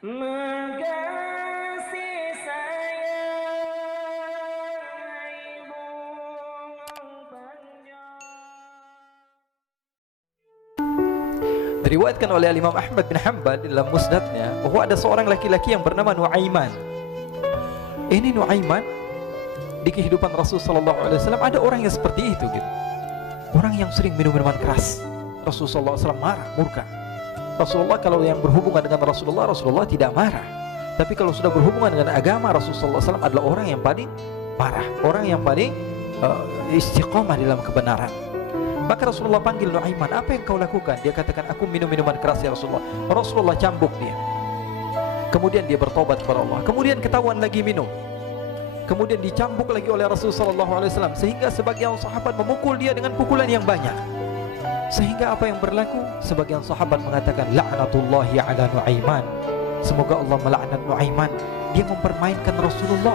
Mengasihi sayang ibu panjang. Diriwayatkan oleh Imam Ahmad bin Hanbal dalam musnadnya bahwa ada seorang laki-laki yang bernama Nuaiman. Ini Nuaiman di kehidupan Rasulullah SAW ada orang yang seperti itu gitu. Orang yang sering minum minuman keras. Rasulullah SAW marah, murka. Rasulullah kalau yang berhubungan dengan Rasulullah tidak marah. Tapi kalau sudah berhubungan dengan agama, Rasulullah SAW adalah orang yang paling marah, orang yang paling istiqamah dalam kebenaran. Maka Rasulullah panggil Nuaiman, apa yang kau lakukan? Dia katakan, aku minum minuman keras ya Rasulullah. Rasulullah cambuk dia. Kemudian dia bertobat kepada Allah. Kemudian ketahuan lagi minum. Kemudian dicambuk lagi oleh Rasulullah SAW, sehingga sebagian sahabat memukul dia dengan pukulan yang banyak. Sehingga apa yang berlaku? Sebagian sahabat mengatakan, la'natullahi ala Nuaiman. Semoga Allah melaknat Nuaiman. Dia mempermainkan Rasulullah.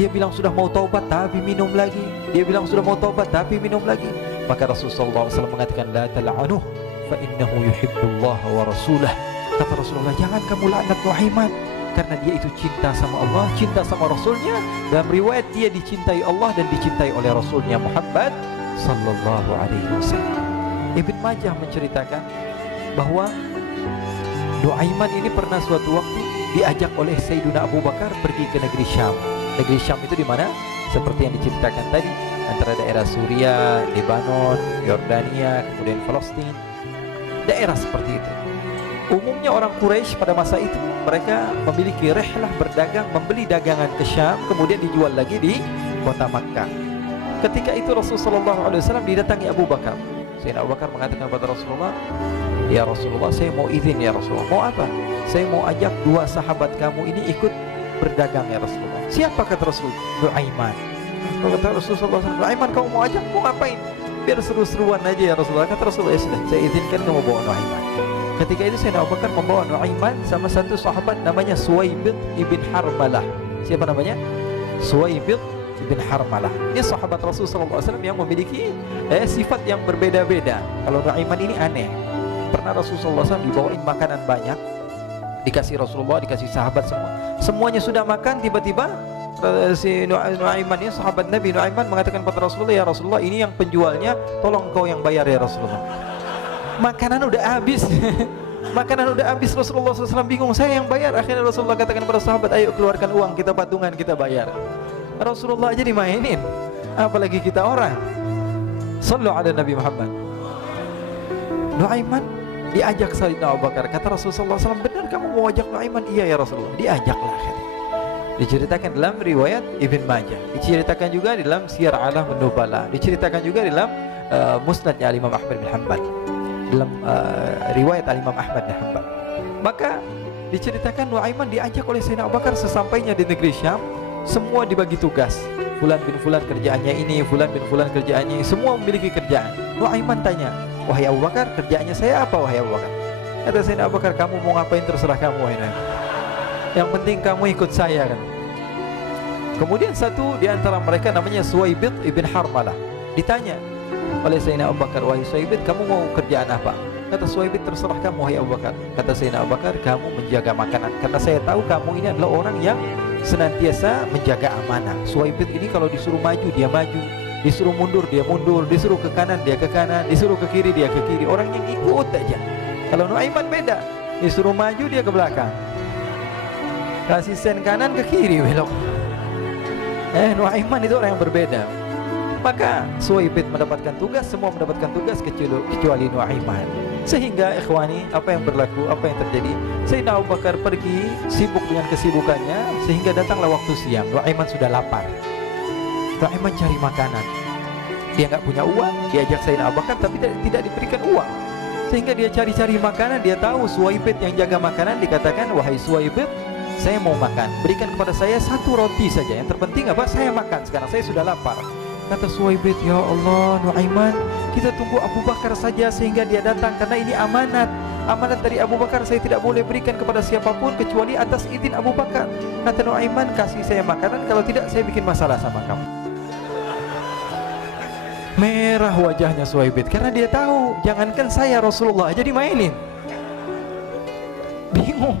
Dia bilang sudah mau taubat tapi minum lagi. Dia bilang sudah mau taubat tapi minum lagi. Maka Rasulullah SAW mengatakan, la tal'anuh fa innahu yuhibbullah wa rasulah. Kata Rasulullah, jangan kamu laknat Nuaiman, karena dia itu cinta sama Allah, cinta sama Rasulnya. Dalam riwayat dia dicintai Allah dan dicintai oleh Rasulnya Muhammad sallallahu alaihi wasallam. Ibn Majah menceritakan bahwa Nuaiman ini pernah suatu waktu diajak oleh Sayyidina Abu Bakar pergi ke negeri Syam. Negeri Syam itu di mana? Seperti yang diceritakan tadi, antara daerah Suriah, Lebanon, Yordania, kemudian Palestina. Daerah seperti itu. Umumnya orang Quraisy pada masa itu mereka memiliki rihlah berdagang, membeli dagangan ke Syam, kemudian dijual lagi di kota Makkah. Ketika itu Rasulullah SAW didatangi Abu Bakar. Sayyidina Abu Bakar mengatakan kepada Rasulullah, ya Rasulullah, saya mau izin ya Rasulullah. Mau apa? Saya mau ajak dua sahabat kamu ini ikut berdagang ya Rasulullah. Siapa kata Rasulullah? Nuaiman. Kata Rasulullah SAW, Nuaiman kamu mau ajak, mau ngapain? Biar seru-seruan aja ya Rasulullah. Kata Rasulullah, ya sudah, saya izinkan kamu bawa Nuaiman. Ketika itu Sayyidina Abu Bakar membawa Nuaiman sama satu sahabat namanya Suwaibid ibn Harmalah. Siapa namanya? Suwaibid ibn Harmalah. Ini sahabat Rasulullah SAW yang memiliki sifat yang berbeda-beda. Kalau Nuaiman ini aneh. Pernah Rasulullah SAW dibawain makanan banyak, dikasih Rasulullah, dikasih sahabat semua. Semuanya sudah makan, tiba-tiba si Nuaiman ini, sahabat Nabi Nuaiman mengatakan kepada Rasulullah, ya Rasulullah, ini yang penjualnya, tolong kau yang bayar ya Rasulullah. Makanan udah habis. Makanan udah habis, Rasulullah SAW bingung, saya yang bayar. Akhirnya Rasulullah katakan kepada sahabat, ayo keluarkan uang, kita patungan, kita bayar. Rasulullah aja dimainin, apalagi kita orang. Sallu ala Nabi Muhammad. Nuaiman diajak Sayyidina Abu Bakar. Kata Rasulullah SAW, benar kamu mau ajak Nuaiman? Iya ya Rasulullah. Diajaklah akhirnya. Diceritakan dalam riwayat Ibn Majah, diceritakan juga dalam Siyar A'lam An-Nubala, diceritakan juga dalam musnadnya Imam Ahmad bin Hanbal, dalam riwayat Imam Ahmad bin Hanbal. Maka diceritakan Nuaiman diajak oleh Sayyidina Abu Bakar. Sesampainya di negeri Syam, semua dibagi tugas. Fulan bin Fulan kerjaannya ini, Fulan bin Fulan kerjaannya ini, semua memiliki kerjaan. Nuaiman tanya, wahai Abu Bakar, kerjaannya saya apa wahai Abu Bakar? Kata Sayyidina Abu Bakar, kamu mau ngapain terserah kamu wahai Nuaiman. Yang penting kamu ikut saya kan. Kemudian satu di antara mereka namanya Suwaibid ibn Harmalah. Ditanya oleh Sayyidina Abu Bakar, wahai Suwaibid, kamu mau kerjaan apa? Kata Suwaibid, terserah kamu wahai Abu Bakar. Kata Sayyidina Abu Bakar, kamu menjaga makanan, karena saya tahu kamu ini adalah orang yang senantiasa menjaga amanah. Suwaibid ini kalau disuruh maju dia maju, disuruh mundur dia mundur, disuruh ke kanan dia ke kanan, disuruh ke kiri dia ke kiri. Orang yang ikut aja. Kalau Nuaiman beda, disuruh maju dia ke belakang, kasih sen kanan ke kiri belok. Nuaiman itu orang yang berbeda. Maka Suwaibid mendapatkan tugas, semua mendapatkan tugas kecuali Nuaiman. Sehingga ikhwani, apa yang berlaku, apa yang terjadi? Sayyidina Abu Bakar pergi sibuk dengan kesibukannya, sehingga datanglah waktu siang. Nuaiman sudah lapar. Nuaiman cari makanan. Dia nggak punya uang, diajak Sayyidina Abu Bakar tapi tidak diberikan uang. Sehingga dia cari-cari makanan. Dia tahu Suwaibid yang jaga makanan, dikatakan, wahai Suwaibid, saya mau makan, berikan kepada saya satu roti saja. Yang terpenting apa? Saya makan sekarang, saya sudah lapar. Kata Suwaibid, ya Allah Nuaiman, kita tunggu Abu Bakar saja sehingga dia datang, karena ini amanat. Amanat dari Abu Bakar, saya tidak boleh berikan kepada siapapun kecuali atas izin Abu Bakar. Kata Nuaiman, kasih saya makanan, kalau tidak saya bikin masalah sama kamu. Merah wajahnya Suwaibid, karena dia tahu, jangankan saya, Rasulullah aja dimainin. Bingung,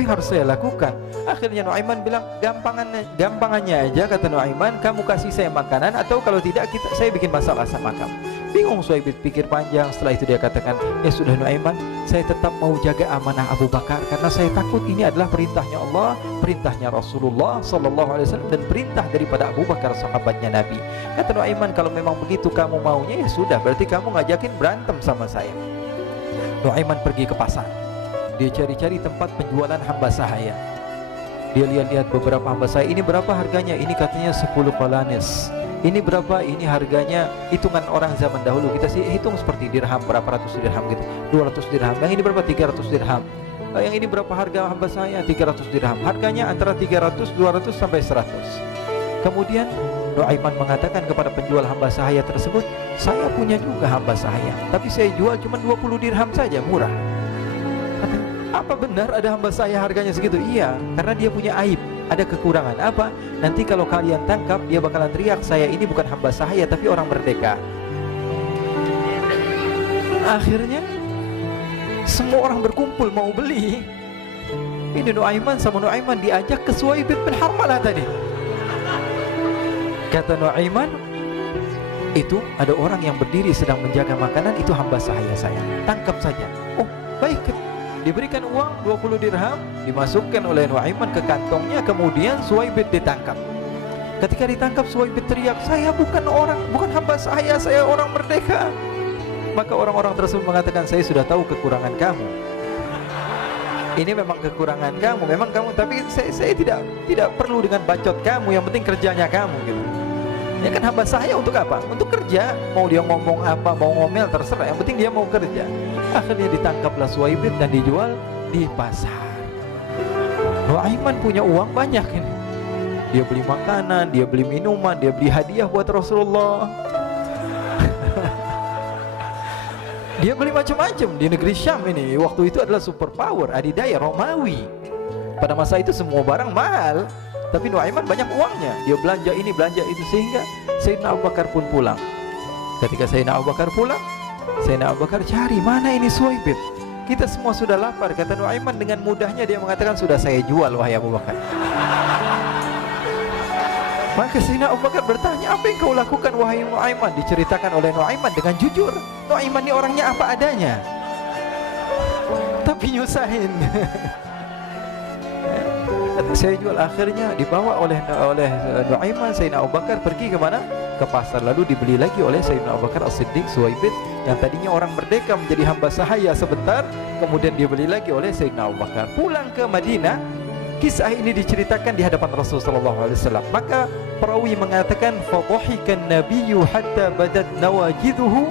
Apa yang harus saya lakukan? Akhirnya Nuaiman bilang, gampangannya aja, kata Nuaiman, kamu kasih saya makanan, atau kalau tidak saya bikin masalah sama kamu. Bingung Suhaib pikir panjang. Setelah itu dia katakan, ya sudah Nuaiman, saya tetap mau jaga amanah Abu Bakar, karena saya takut ini adalah perintahnya Allah, perintahnya Rasulullah sallallahu alaihi wasallam, dan perintah daripada Abu Bakar sahabatnya Nabi. Kata Nuaiman, kalau memang begitu kamu maunya, ya sudah, berarti kamu ngajakin berantem sama saya. Nuaiman pergi ke pasar. Dia cari-cari tempat penjualan hamba sahaya. Dia lihat-lihat beberapa hamba sahaya. Ini berapa harganya? Ini katanya 10 qalanis. Ini berapa? Ini harganya, hitungan orang zaman dahulu kita sih hitung seperti dirham, berapa ratus dirham gitu, 200 dirham. Yang ini berapa? 300 dirham. Yang ini berapa harga hamba sahaya? 300 dirham. Harganya antara 300, 200 sampai 100. Kemudian Nuaiman mengatakan kepada penjual hamba sahaya tersebut, saya punya juga hamba sahaya, tapi saya jual cuma 20 dirham saja, murah. Apa benar ada hamba saya harganya segitu? Iya, karena dia punya aib, ada kekurangan. Apa? Nanti kalau kalian tangkap, dia bakalan teriak, saya ini bukan hamba sahaya tapi orang merdeka. Akhirnya semua orang berkumpul mau beli. Ini Nuaiman sama Nuaiman diajak ke Suhaib bin Harmalah tadi. Kata Nuaiman, itu ada orang yang berdiri sedang menjaga makanan, itu hamba sahaya saya, tangkap saja. Oh baik. Diberikan uang 20 dirham, dimasukkan oleh Nuaiman ke kantongnya, kemudian Suhaib ditangkap. Ketika ditangkap, Suhaib teriak, saya bukan hamba saya orang merdeka. Maka orang-orang tersebut mengatakan, saya sudah tahu kekurangan kamu. Ini memang kekurangan kamu, memang kamu, tapi saya tidak perlu dengan bacot kamu, yang penting kerjanya kamu gitu. Ya kan, hamba saya untuk apa? Untuk kerja. Mau dia ngomong apa, mau ngomel, terserah, yang penting dia mau kerja. Akhirnya ditangkaplah Suhaib dan dijual di pasar. Nuaiman punya uang banyak ini. Dia beli makanan, dia beli minuman, dia beli hadiah buat Rasulullah. Dia beli macam-macam. Di negeri Syam ini, waktu itu adalah superpower, adidaya Romawi. Pada masa itu semua barang mahal, tapi Nuaiman banyak uangnya. Dia belanja ini, belanja itu, sehingga Sayyidina Abu Bakar pun pulang. Ketika Sayyidina Abu Bakar pulang, Sayyidina Abu Bakar cari, mana ini Suhaib? Kita semua sudah lapar. Kata Nuaiman dengan mudahnya dia mengatakan, sudah saya jual wahai Abu Bakar. Maka Sayyidina Abu Bakar bertanya, apa yang kau lakukan wahai Nuaiman? Diceritakan oleh Nuaiman dengan jujur. Nuaiman ini orangnya apa adanya, tapi nyusahin. Saya jual. Akhirnya dibawa oleh Nuaiman, Sayyidina Abu Bakar pergi ke mana? Ke pasar. Lalu dibeli lagi oleh Sayyidina Abu Bakar As-Siddiq Suhaib yang tadinya orang merdeka menjadi hamba sahaya sebentar, kemudian dibeli lagi oleh Sayyidina Abu Bakar. Pulang ke Madinah, kisah ini diceritakan di hadapan Rasulullah SAW. Maka perawi mengatakan, fadhahikan nabiyyu hatta badat nawajiduhu.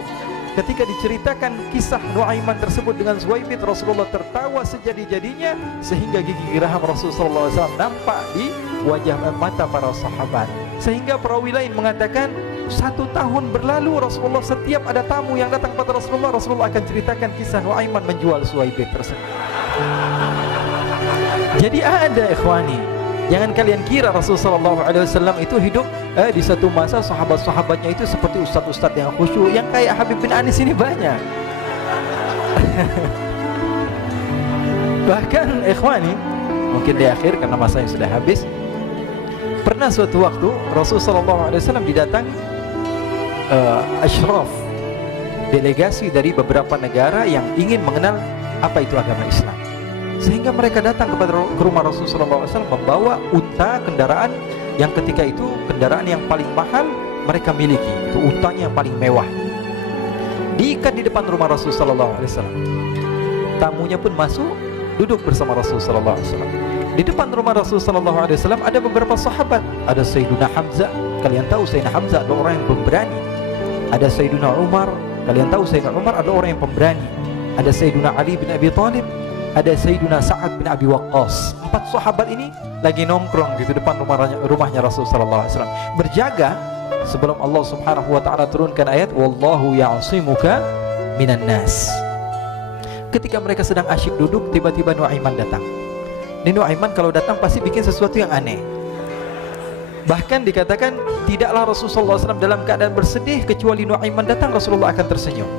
Ketika diceritakan kisah Nuaiman tersebut dengan Suhaib, Rasulullah tertawa sejadi-jadinya sehingga gigi geraham Rasulullah SAW nampak di wajah mata para sahabat. Sehingga perawi lain mengatakan, 1 tahun berlalu Rasulullah, setiap ada tamu yang datang pada Rasulullah, Rasulullah akan ceritakan kisah Nuaiman menjual Suhaib tersebut. Jadi ada ikhwani, jangan kalian kira Rasulullah SAW itu hidup di satu masa sahabat-sahabatnya itu seperti ustadz-ustadz yang khusyuk, yang kayak Habib bin Anis ini banyak. Bahkan ikhwani, mungkin di akhir karena masanya sudah habis, pernah suatu waktu Rasulullah SAW didatangi asyraf, delegasi dari beberapa negara yang ingin mengenal apa itu agama Islam. Sehingga mereka datang ke rumah Rasulullah SAW membawa unta, kendaraan yang ketika itu kendaraan yang paling mahal mereka miliki. Itu untanya yang paling mewah. Diikat di depan rumah Rasulullah SAW. Tamunya pun masuk, duduk bersama Rasulullah SAW. Di depan rumah Rasulullah SAW ada beberapa sahabat. Ada Sayyiduna Hamzah. Kalian tahu Sayyidina Hamzah adalah orang yang pemberani. Ada Sayyiduna Umar. Kalian tahu Sayyidina Umar adalah orang yang pemberani. Ada Sayyiduna Ali bin Abi Thalib. Ada Sayyiduna Sa'ad bin Abi Waqqas. 4 sahabat ini lagi nongkrong gitu depan rumahnya Rasulullah SAW, berjaga sebelum Allah Subhanahu wa taala turunkan ayat wallahu ya'simuka minan nas. Ketika mereka sedang asyik duduk, tiba-tiba Nuaiman datang. Ini Nuaiman kalau datang pasti bikin sesuatu yang aneh. Bahkan dikatakan tidaklah Rasulullah SAW dalam keadaan bersedih, kecuali Nuaiman datang Rasulullah akan tersenyum.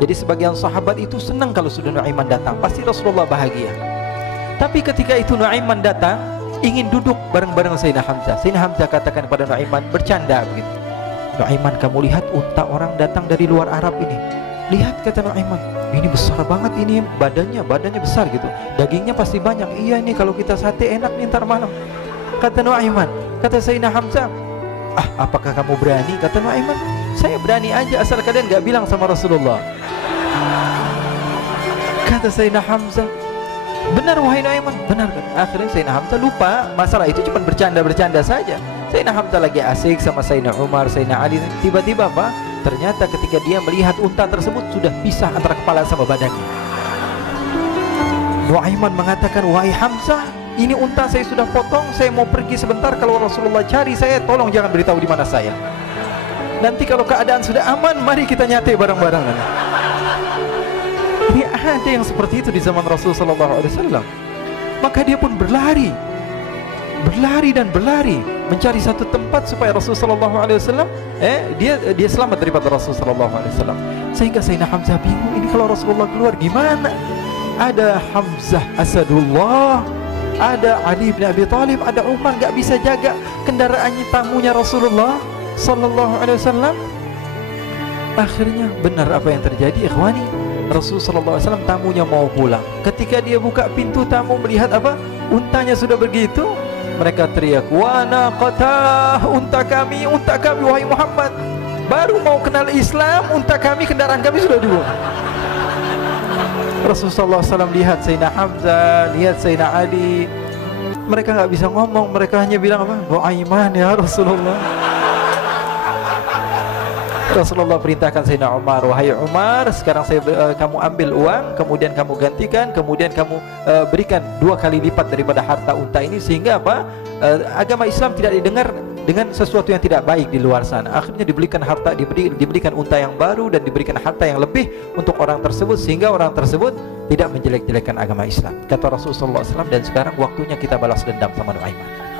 Jadi sebagian sahabat itu senang kalau sudah Nuaiman datang, pasti Rasulullah bahagia. Tapi ketika itu Nuaiman datang ingin duduk bareng-bareng Sayyidina Hamzah. Sayyidina Hamzah katakan kepada Nuaiman, bercanda begitu, Nuaiman, kamu lihat unta orang datang dari luar Arab ini. Lihat, kata Nuaiman, ini besar banget, ini badannya besar gitu, dagingnya pasti banyak. Iya, ini kalau kita sate enak nih ntar malam, kata Nuaiman. Kata Sayyidina Hamzah, apakah kamu berani? Kata Nuaiman, saya berani aja asal kalian gak bilang sama Rasulullah. Kata Sayyidina Hamzah, benar wahai Nuaiman, benar kan? Akhirnya Sayyidina Hamzah lupa masalah itu, cuma bercanda-bercanda saja. Sayyidina Hamzah lagi asik sama Sayyidina Umar, Sayyidina Ali. Tiba-tiba apa? Ternyata ketika dia melihat unta tersebut sudah pisah antara kepala sama badannya. Nuaiman mengatakan, wahai Hamzah, ini unta saya sudah potong, saya mau pergi sebentar. Kalau Rasulullah cari saya, tolong jangan beritahu di mana saya. Nanti kalau keadaan sudah aman, mari kita nyate bareng-bareng. Ini ada yang seperti itu di zaman Rasulullah SAW. Maka dia pun berlari dan berlari mencari satu tempat supaya Rasulullah SAW dia selamat daripada Rasulullah SAW. Sehingga Sayyidina Hamzah bingung, ini kalau Rasulullah keluar gimana? Ada Hamzah Asadullah, ada Ali bin Abi Thalib, ada Umar, gak bisa jaga kendaraannya, tamunya Rasulullah Sallallahu Alaihi Wasallam. Akhirnya benar apa yang terjadi, ikhwani. Rasulullah SAW tamunya mau pulang. Ketika dia buka pintu tamu melihat apa? Untanya sudah begitu. Mereka teriak, wa naqatah, unta kami wahai Muhammad. Baru mau kenal Islam, unta kami, kendaraan kami sudah dibuang. Rasulullah SAW lihat Sayyidina Hamzah, lihat Sayyidina Ali. Mereka nggak bisa ngomong, mereka hanya bilang apa? Nuaiman ya Rasulullah. Rasulullah perintahkan Sayyidina Umar, wahai Umar, sekarang kamu ambil uang, kemudian kamu gantikan, kemudian kamu berikan 2 kali lipat daripada harta unta ini, sehingga apa? Agama Islam tidak didengar dengan sesuatu yang tidak baik di luar sana. Akhirnya diberikan harta, diberikan unta yang baru dan diberikan harta yang lebih untuk orang tersebut, sehingga orang tersebut tidak menjelek-jelekan agama Islam. Kata Rasulullah SAW, dan sekarang waktunya kita balas dendam sama Nuaiman.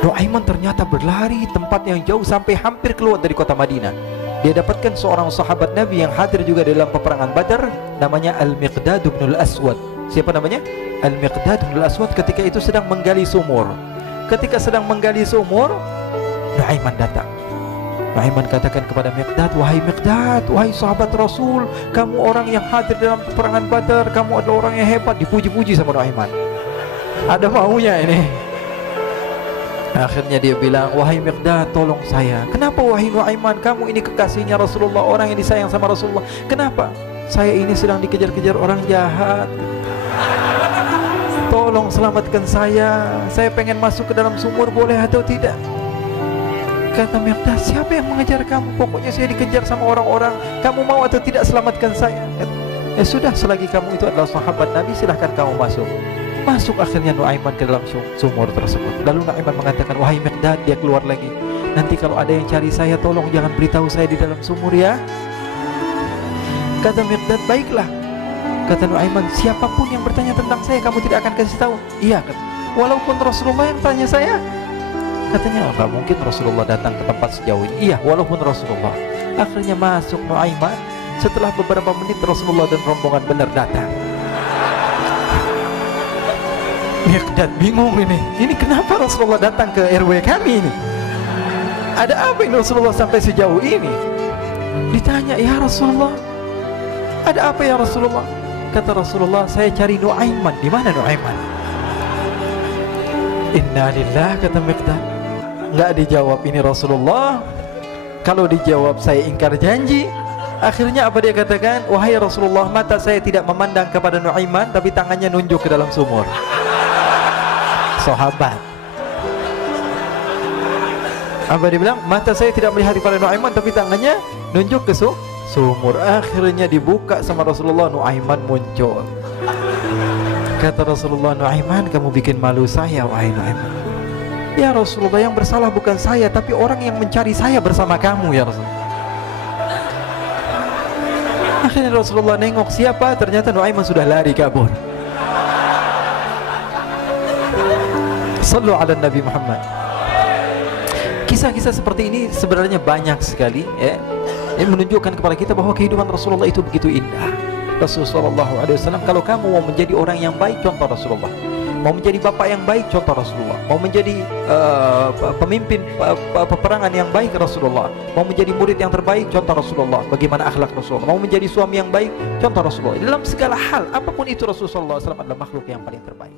Nuaiman ternyata berlari tempat yang jauh sampai hampir keluar dari kota Madinah. Dia dapatkan seorang sahabat Nabi yang hadir juga dalam peperangan Badar, namanya Al-Miqdad bin Al-Aswad. Siapa namanya? Al-Miqdad bin Al-Aswad ketika itu sedang menggali sumur. Ketika sedang menggali sumur, Nuaiman datang. Nuaiman katakan kepada Miqdad, wahai Miqdad, wahai sahabat Rasul, kamu orang yang hadir dalam peperangan Badar, kamu adalah orang yang hebat. Dipuji-puji sama Nuaiman. Ada maunya ini. Akhirnya dia bilang, wahai Miqdad, tolong saya. Kenapa wahai Nuaiman? Kamu ini kekasihnya Rasulullah, orang yang disayang sama Rasulullah. Kenapa? Saya ini sedang dikejar-kejar orang jahat. Tolong selamatkan saya. Saya pengen masuk ke dalam sumur, boleh atau tidak? Kata Miqdad, siapa yang mengejar kamu? Pokoknya saya dikejar sama orang-orang. Kamu mau atau tidak selamatkan saya? Ya sudah, selagi kamu itu adalah sahabat Nabi, silahkan kamu masuk. Masuk akhirnya Nuaiman ke dalam sumur tersebut. Lalu Nuaiman mengatakan, wahai Miqdad, dia keluar lagi. Nanti kalau ada yang cari saya, tolong jangan beritahu saya di dalam sumur ya. Kata Miqdad, baiklah. Kata Nuaiman, siapapun yang bertanya tentang saya, kamu tidak akan kasih tahu? Iya, kata. Walaupun Rasulullah yang tanya saya? Katanya, enggak mungkin Rasulullah datang ke tempat sejauh ini. Iya, walaupun Rasulullah. Akhirnya masuk Nuaiman. Setelah beberapa menit, Rasulullah dan rombongan benar datang. Miqdad bingung ini. Ini kenapa Rasulullah datang ke RW kami ini? Ada apa ini Rasulullah sampai sejauh ini? Ditanya, ya Rasulullah, ada apa ya Rasulullah? Kata Rasulullah, saya cari Nuaiman. Di mana Nuaiman? Inna lillah, kata Miqdad. Enggak dijawab ini Rasulullah. Kalau dijawab saya ingkar janji. Akhirnya apa dia katakan? Wahai Rasulullah, mata saya tidak memandang kepada Nuaiman, tapi tangannya nunjuk ke dalam sumur. Sahabat. Apa dia bilang? Mata saya tidak melihat kepada Nuaiman, tapi tangannya nunjuk ke sumur. Akhirnya dibuka sama Rasulullah, Nuaiman muncul. Kata Rasulullah, Nuaiman, kamu bikin malu saya, wahai Nuaiman. Ya Rasulullah, yang bersalah bukan saya, tapi orang yang mencari saya bersama kamu ya Rasulullah. Akhirnya Rasulullah nengok, siapa? Ternyata Nuaiman sudah lari kabur. Sallu ala Nabi Muhammad. Kisah-kisah seperti ini sebenarnya banyak sekali ya. Ini menunjukkan kepada kita bahwa kehidupan Rasulullah itu begitu indah. Rasulullah SAW, kalau kamu mau menjadi orang yang baik, contoh Rasulullah. Mau menjadi bapak yang baik, contoh Rasulullah. Mau menjadi pemimpin peperangan yang baik, Rasulullah. Mau menjadi murid yang terbaik, contoh Rasulullah. Bagaimana akhlak Rasulullah. Mau menjadi suami yang baik, contoh Rasulullah. Dalam segala hal, apapun itu, Rasulullah SAW adalah makhluk yang paling terbaik.